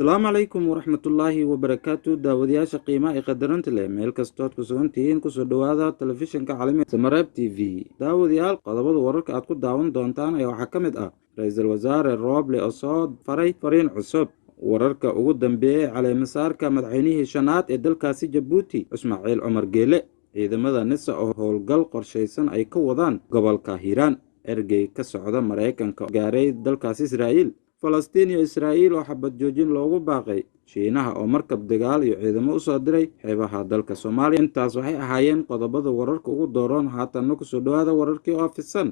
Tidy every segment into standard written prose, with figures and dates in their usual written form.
asalaamu calaykum waraxmatullaahi wabarakaatu daawadayaasha qiimaha ee qadarinta leh meel kastood ku sugan tihiin kusoo dhowaada telefishinka caalamiga samareeb t v daawadayaal qodobada wararka aad ku daawan doontaan ayaa waxaa ka mid ah ra-iisul wasaare rooble oo soo faray fariin cusub wararka ugu dambeeyey caleemasaarka madaxweynihii shanaad ee dalkaasi jabuuti ismaaciil cumar geele ciidamada nisa oo howlgal qorshaysan ay ka wadaan gobolka hiiraan ergey ka socda maraykanka gaaray dalkaasi israa'iil falastiin iyo israa'iil oo xabad joojin loogu baaqay shiinaha oo markab dagaal iyo ciidamo u soo diray xeebaha dalka soomaaliya intaas waxay ahaayeen qodobada wararka ugu dooroon haatanna kusoo dhowaada wararkii oo fisan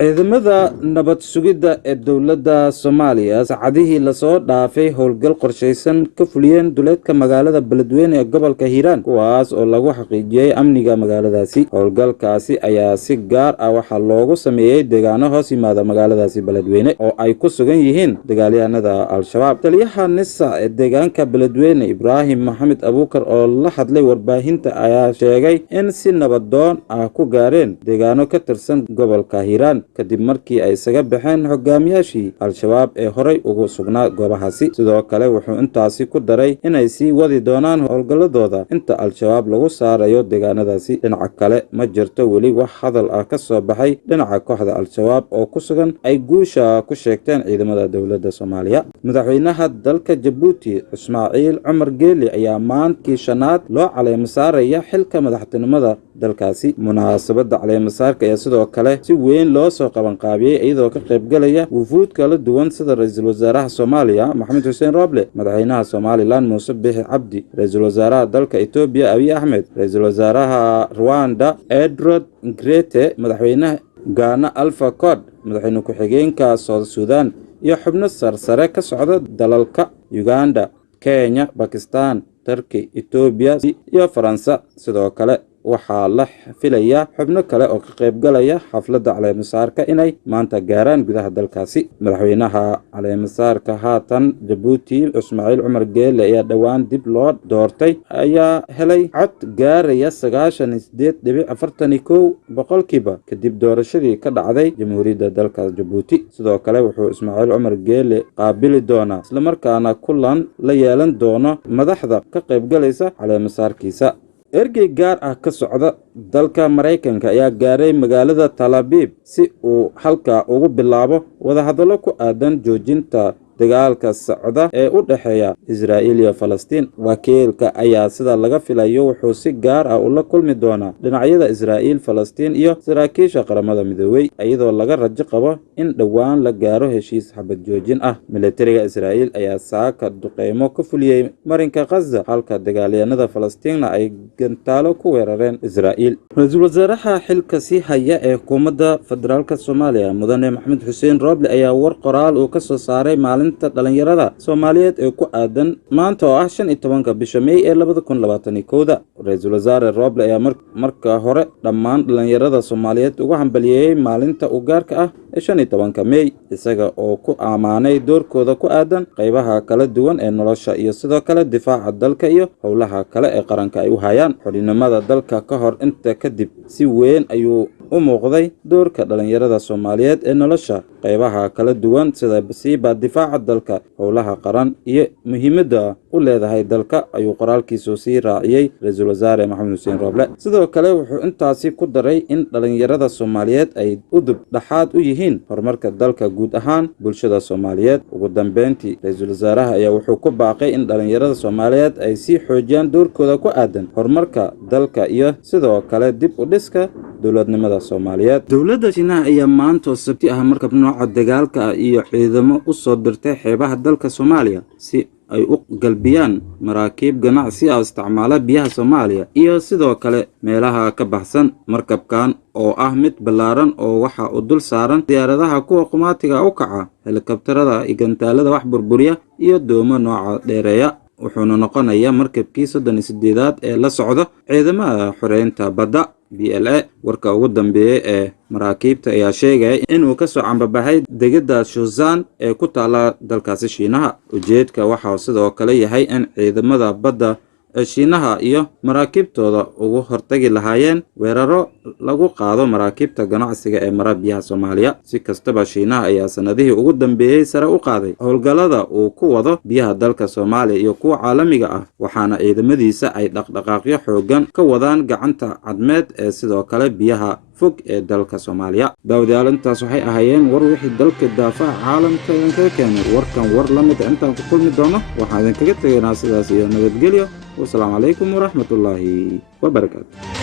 ciidamada nabad sugidda ee dowladda soomaaliya saacadihii lasoo dhaafay howlgal qorshaysan ka fuliyeen duleedka magaalada beledweyne ee gobolka hiiraan kuwaas oo lagu xaqiijiyey amniga magaaladaasi howlgalkaasi ayaa si gaar ah waxaa loogu sameeyey deegaano hoos yimaada magaaladaasi beledweyne oo ay ku sugan yihiin dagaalyahanada al-shabaab taliyaha nisa ee deegaanka beledweyne ibraahim maxamed abuukar oo la hadlay warbaahinta ayaa sheegay in si nabadoon ah ku gaareen deegaano ka tirsan gobolka hiiraan kadib markii ay isaga baxeen hogaamiyaashii al-shabaab ee horay ugu sugnaa goobahaasi sidoo kale wuxuu intaasi ku daray inay sii wadi doonaan howlgalladooda inta al-shabaab lagu saarayo deegaanadaasi dhinaca kale ma jirto weli wax hadal ah ka soo baxay dhinaca kooxda al-shabaab oo ku sugan ay guusha ku sheegteen ciidamada dowladda soomaaliya madaxweynaha dalka jabuuti ismaaciil cumar geele ayaa maantkii shanaad loo caleemasaaraya xilka madaxtinimada dalkaasi munaasabadda caleemasaarka ayaa sidoo kale si weyn loo soo qabanqaabiyey iyadoo ka qaybgalaya wufuud kala duwan sida ra-iisul wasaaraha soomaaliya maxamed xuseen rooble madaxweynaha somalilan muuse bixi cabdi ra-iisul wasaaraha dalka etoobiya abiy axmed ra-iisul wasaaraha rwanda edward grete madaxweynaha gaana alfa cod madaxweyne ku-xigeenka south sudan iyo xubno sarsare ka socda dalalka uganda kenya bakistan turki etoobiya iyo faransa sidoo kale waxaa la filayaa xubno kale oo ka qaybgalaya xafladda caleemasaarka inay maanta gaaraan gudaha dalkaasi madaxweynaha caleemasaarka haatan jabuuti ismaaciil cumar geele ayaa dhowaan dib loo doortay ayaa helay cod gaaraya 98.41 kadib doorashadii ka dhacday jamhuuriyadda dalka jabuuti sidoo kale wuxuu ismaaciil cumar geele qaabili doonaa islamarkaana kulan la yeelan doono madaxda ka qaybgalaysa caleemasaarkiisa ergey gaar ah ka socda dalka maraykanka ayaa gaaray magaalada talaabib si uu halkaa ugu bilaabo wadahadallo ku aadan joojinta dagaalka socda ee u dhexeeya israa'iil iyo falastiin wakiilka ayaa sida laga filayo wuxuu si gaar ah ula kulmi doonaa dhinacyada israa'iil falastiin iyo saraakiisha qaramada midoobey iyadoo laga rajo qabo in dhowaan la gaaro heshiis xabad joojin ah militariga israa'iil ayaa saaka duqeymo ka fuliyey marinka khaza halka dagaalyahanada falastiinna ay gantaalo ku weerareen israa'iil ra-iisul wasaaraha xilka sii haya ee xukuumadda federaalk soomaaliya mudane maxamed xuseen rooble ayaa war qoraal uu ka soo saaray dhalinyarada soomaaliyeed ee ku aadan maanta oo ah 15 bisha May ee 2021 ra-iisul wasaare Rooble ayaa marka hore dhammaan dhalinyarada Soomaaliyeed ugu hambalyeeyay maalinta u gaarka ah ee 15 May isaga oo ku amaanay doorkooda ku aadan qaybaha kala duwan ee nolosha iyo sidoo kale difaaca dalka iyo howlaha kale ee qaranka ay u hayaan xornimada dalka ka hor inta kadib si weyn ayuu u muuqday doorka dhalinyarada Soomaaliyeed ee nolosha qaybaha kala duwan sida basiiba difaaca dalka howlaha qaran iyo muhiimadda u leedahay dalka ayuu qoraalkiisu sii raaciyay ra-iisul wasaare maxamed xuseen rooble sidoo kale wuxuu intaasi ku daray in dhalinyarada Soomaaliyeed ay udub dhaxaad u yihiin horumarka dalka guud ahaan bulshada Soomaaliyeed ugu dambeyntii ra-iisul wasaaraha ayaa wuxuu ku baaqay in dhalinyarada Soomaaliyeed ay sii xoojiyaan doorkooda ku aadan horumarka dalka iyo sidoo kale dib u dhiska dowladnimada Soomaaliyeed dowladda Shiinaha ayaa maanta sabti ah markab nooca dagaalka iyo ciidamo u soo dirtay xeebaha dalka Soomaaliya si ay u galbiyaan maraakiib ganacsi ah isticmaala biyaha Soomaaliya iyo sidoo kale meelaha ka baxsan markabkan oo ah mid ballaaran oo waxa uu dul saaran diyaaradaha kuwa qumaatiga u kaca helikabtarada iyo gantaalada wax burburiya iyo doomo nooca dheereeya wuxuuna noqonayaa markabkii 38aad ee la socda ciidamada xoreynta badda BLA warka ugu dambeeyay ee maraakiibta ayaa sheegay inuu ka soo cambabaxay degada Shuzan ee ku taala dalkaasi Shiinaha ujeedka waxa sidoo kale yahay in ciidamada badda shiinaha iyo maraakiibtooda ugu hortagi lahaayeen weeraro lagu qaado maraakiibta ganacsiga ee mara biyaha Soomaaliya. Si kastaba, Shiinaha ayaa sanadihii ugu dambeeyay sare u qaaday howlgallada uu ku wado biyaha dalka Soomaaliya iyo kuwa caalamiga ah, waxaana ciidamadiisa ay dhaqdhaqaaqyo xoogan ka wadaan gacanta cadmeed ee sidoo kale biyaha fog ee dalka Soomaaliya. Daawadayaal, intaas waxay ahaayeen war wixii dalka daafaha caalamka idinkaga keenay. Warkan war la mid intaan ku kulmi doono, waxaan idinkaga tegaynaa sidaas iyo nabadgelyo. والسلام عليكم ورحمة الله وبركاته.